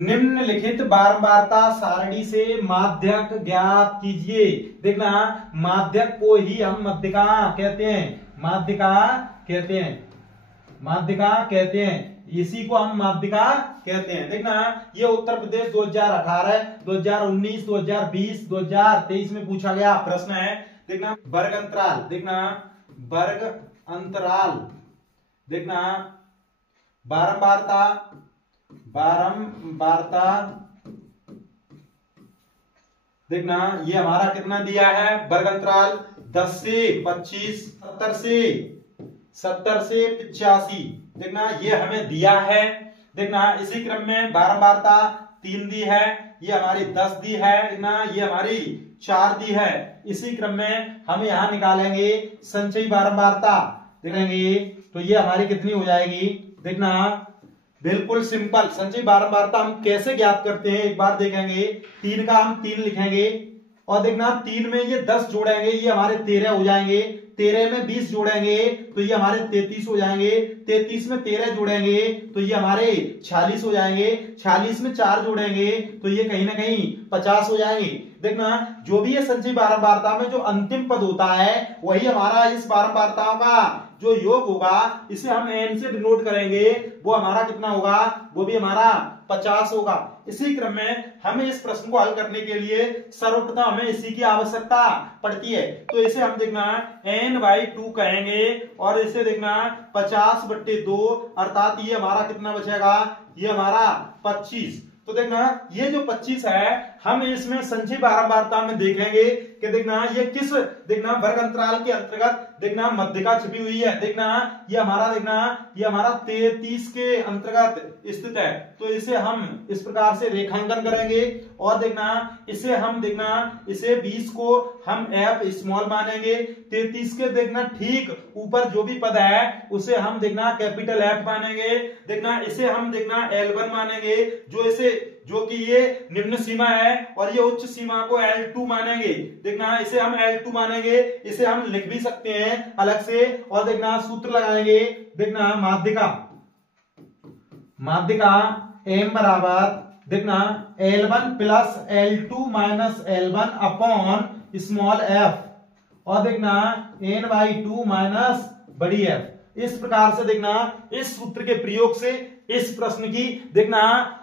निम्नलिखित बारंबारता सारणी से माध्यक ज्ञात कीजिए। देखना, माध्यक को ही हम माध्यिका कहते हैं, माध्यिका कहते हैं, माध्यिका कहते हैं, इसी को हम माध्यिका कहते हैं। देखना, ये उत्तर प्रदेश 2018, 2019, 2020, 2023 में पूछा गया प्रश्न है। देखना, वर्ग अंतराल, देखना वर्ग अंतराल, देखना बारंबारता, बारंबारता, देखना ये हमारा कितना दिया है, वर्ग अंतराल 10 से 25, 70 से 85। देखना ये हमें दिया है। देखना इसी क्रम में बारंबारता 3 दी है, ये हमारी 10 दी है, देखना ये हमारी 4 दी है। इसी क्रम में हम यहां निकालेंगे संचयी बारंबारता, देखेंगे तो ये हमारी कितनी हो जाएगी। देखना बिल्कुल सिंपल, संचयी बारंबारता हम कैसे ज्ञात करते हैं एक बार देखेंगे। 3 का हम 3 लिखेंगे और देखना 3 में ये 10 जोड़ेंगे, ये हमारे 13 हो जाएंगे। 13 में 20 जोड़ेंगे तो ये हमारे 33 हो जाएंगे। 33 में 13 जोड़ेंगे तो ये हमारे 46 हो जाएंगे। 46 में 4 जोड़ेंगे तो ये कहीं ना कहीं 50 हो जाएंगे। देखना जो भी ये संचयी बारंबारता में जो अंतिम पद होता है वही हमारा इस बारंबारताओं का जो योग होगा, इसे हम n से डिनोट करेंगे, वो हमारा कितना होगा, वो भी हमारा 50 होगा। इसी क्रम में हमें इस प्रश्न को हल करने के लिए सर्वप्रथम हमें इसी की आवश्यकता पड़ती है, तो इसे हम देखना n/2 कहेंगे और इसे देखना 50/2 अर्थात ये हमारा कितना बचेगा, ये हमारा 25। तो देखना ये जो 25 है हम इसमें संचयी बारंबारता में देखेंगे कि देखना ये किस, देखना वर्ग अंतराल के अंतर्गत देखना मध्यिका छिपी हुई है। देखना ये हमारा, देखना ये हमारा 33 के अंतर्गत स्थित है, तो इसे हम इस प्रकार से रेखांकन करेंगे और देखना इसे हम, देखना इसे 20 को हम f स्मॉल मानेंगे। 33 के देखना ठीक ऊपर जो भी पद है उसे हम देखना कैपिटल F मानेंगे। देखना इसे हम देखना L1 मानेंगे, जो इसे, जो कि ये निम्न सीमा है, और ये उच्च सीमा को L2 मानेंगे। देखना इसे हम L2 मानेंगे, इसे हम लिख भी सकते हैं अलग से और देखना सूत्र लगाएंगे। देखना माध्यिका, माध्यिका m बराबर देखना L1 plus L2 minus L1 upon small f और देखना n/2 माइनस बड़ी f। इस प्रकार से देखना इस सूत्र के प्रयोग से इस प्रश्न की देखना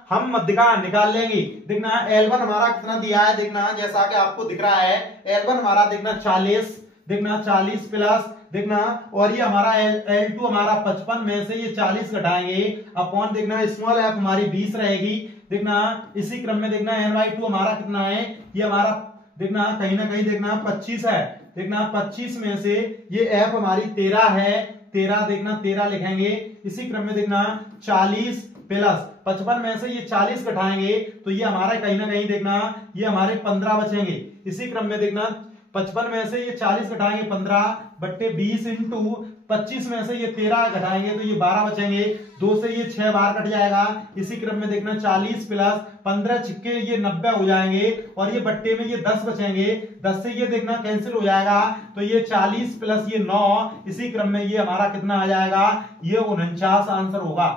हम मध्यिका निकाल लेंगे। देखना L1 हमारा कितना दिया है, देखना जैसा कि आपको दिख रहा है L1 हमारा देखना 40, देखना 40 प्लस देखना, और ये हमारा L2 हमारा 55 में से ये 40 घटाएंगे अपॉन देखना स्मॉल f हमारी 20 रहेगी। देखना इसी क्रम में देखना n/2 हमारा कितना है, ये हमारा देखना कहीं ना कहीं देखना 25 है। देखना 25 में से ये f हमारी 13 है, 13 देखना 13 लिखेंगे। इसी क्रम में देखना 40 प्लस 55 में से ये 40 घटाएंगे तो ये हमारा कहीं ना कहीं देखना ये हमारे 15 बचेंगे। इसी क्रम में देखना 55 में से ये 40 घटाएंगे 15/20 इंटू 25 में से ये 13 घटाएंगे तो ये 12 बचेंगे। 2 से ये 6 बार कट जाएगा। इसी क्रम में देखना 40 प्लस 15 छिक्के ये 90 हो जाएंगे और ये बट्टे में ये 10 बचेंगे। 10 से ये देखना कैंसिल हो जाएगा तो ये 40 प्लस ये 9, इसी क्रम में ये हमारा कितना आ जाएगा, ये 49 आंसर होगा।